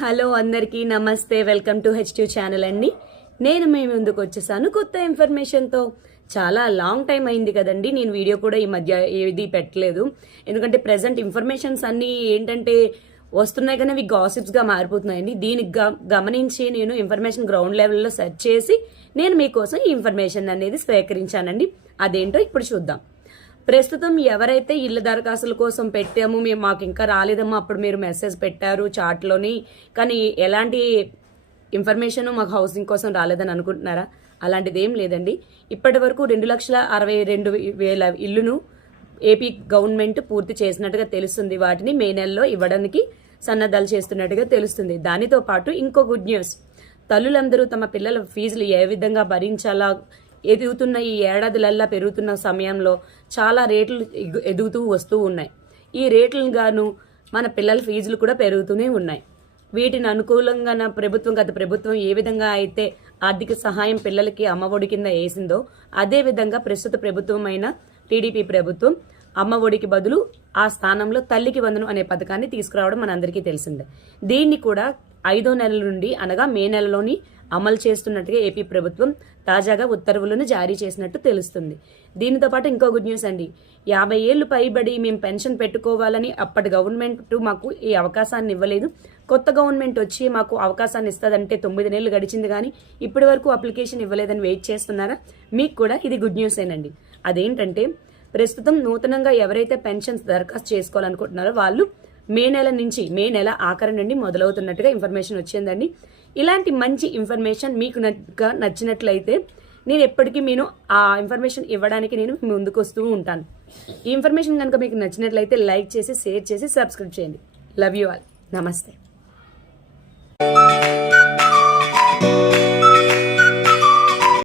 Hello అందరికీ నమస్తే. Welcome to H2 channel అండి. నేను మీ ముందుకు వచ్చేసాను కొత్త ఇన్ఫర్మేషన్తో. చాలా లాంగ్ టైం అయింది కదండి, నేను వీడియో కూడా ఈ మధ్య ఏది పెట్టలేదు. ఎందుకంటే ప్రెసెంట్ ఇన్ఫర్మేషన్స్ అన్నీ ఏంటంటే వస్తున్నాయి కానీ అవి గాసిప్స్గా మారిపోతున్నాయండి. దీనికి గమనించి నేను ఇన్ఫర్మేషన్ గ్రౌండ్ లెవెల్లో సెర్చ్ చేసి నేను మీకోసం ఈ ఇన్ఫర్మేషన్ అనేది స్వీకరించానండి. అదేంటో ఇప్పుడు చూద్దాం. ప్రస్తుతం ఎవరైతే ఇళ్ల దరఖాస్తుల కోసం పెట్టాము, మేము మాకు ఇంకా రాలేదమ్మా, అప్పుడు మీరు మెసేజ్ పెట్టారు చాట్లోని, కానీ ఎలాంటి ఇన్ఫర్మేషన్ మాకు హౌసింగ్ కోసం రాలేదని అనుకుంటున్నారా? అలాంటిది ఏం లేదండి. ఇప్పటి వరకు 2,62,000 ఇల్లును ఏపీ గవర్నమెంట్ పూర్తి చేసినట్టుగా తెలుస్తుంది. వాటిని మే నెలలో ఇవ్వడానికి సన్నద్ధాలు చేస్తున్నట్టుగా తెలుస్తుంది. దానితో పాటు ఇంకో గుడ్ న్యూస్, తల్లులందరూ తమ పిల్లల ఫీజులు ఏ విధంగా భరించాలా, ఎదుగుతున్న ఈ ఏడాదిలల్లా పెరుగుతున్న సమయంలో చాలా రేట్లు ఎదుగుతూ వస్తూ ఉన్నాయి. ఈ రేట్లను గాను మన పిల్లల ఫీజులు కూడా పెరుగుతూనే ఉన్నాయి. వీటిని అనుకూలంగా గత ప్రభుత్వం ఏ విధంగా అయితే ఆర్థిక సహాయం పిల్లలకి అమ్మఒడి కింద వేసిందో, అదే విధంగా ప్రస్తుత ప్రభుత్వం అయిన టీడీపీ ప్రభుత్వం అమ్మఒడికి బదులు ఆ స్థానంలో తల్లికి వందనం అనే పథకాన్ని తీసుకురావడం మనందరికీ తెలిసిందే. దీన్ని కూడా 5వ నెల నుండి అనగా మే నెలలోని అమలు చేస్తున్నట్టుగా ఏపీ ప్రభుత్వం తాజాగా ఉత్తర్వులను జారీ చేసినట్టు తెలుస్తుంది. దీనితో పాటు ఇంకో గుడ్ న్యూస్ అండి, 50 ఏళ్లు పైబడి మేము పెన్షన్ పెట్టుకోవాలని అప్పటి గవర్నమెంట్ మాకు ఈ అవకాశాన్ని ఇవ్వలేదు. కొత్త గవర్నమెంట్ వచ్చి మాకు అవకాశాన్ని ఇస్తుందంటే 9 నెలలు గడిచింది కానీ ఇప్పటి వరకు అప్లికేషన్ ఇవ్వలేదని వెయిట్ చేస్తున్నారా? మీకు కూడా ఇది గుడ్ న్యూస్ ఏనండి. అదేంటంటే ప్రస్తుతం నూతనంగా ఎవరైతే పెన్షన్స్ దరఖాస్తు చేసుకోవాలనుకుంటున్నారో వాళ్ళు మే నెల ఆఖరి నుండి మొదలవుతున్నట్టుగా ఇన్ఫర్మేషన్ వచ్చిందండి. ఇలాంటి మంచి ఇన్ఫర్మేషన్ మీకు నచ్చినట్లయితే నేను ఎప్పటికీ ఆ ఇన్ఫర్మేషన్ ఇవ్వడానికి నేను ముందుకు వస్తూ ఉంటాను. ఈ ఇన్ఫర్మేషన్ కనుక మీకు నచ్చినట్లయితే లైక్ చేసి, షేర్ చేసి, సబ్స్క్రైబ్ చేయండి. Love you all. నమస్తే.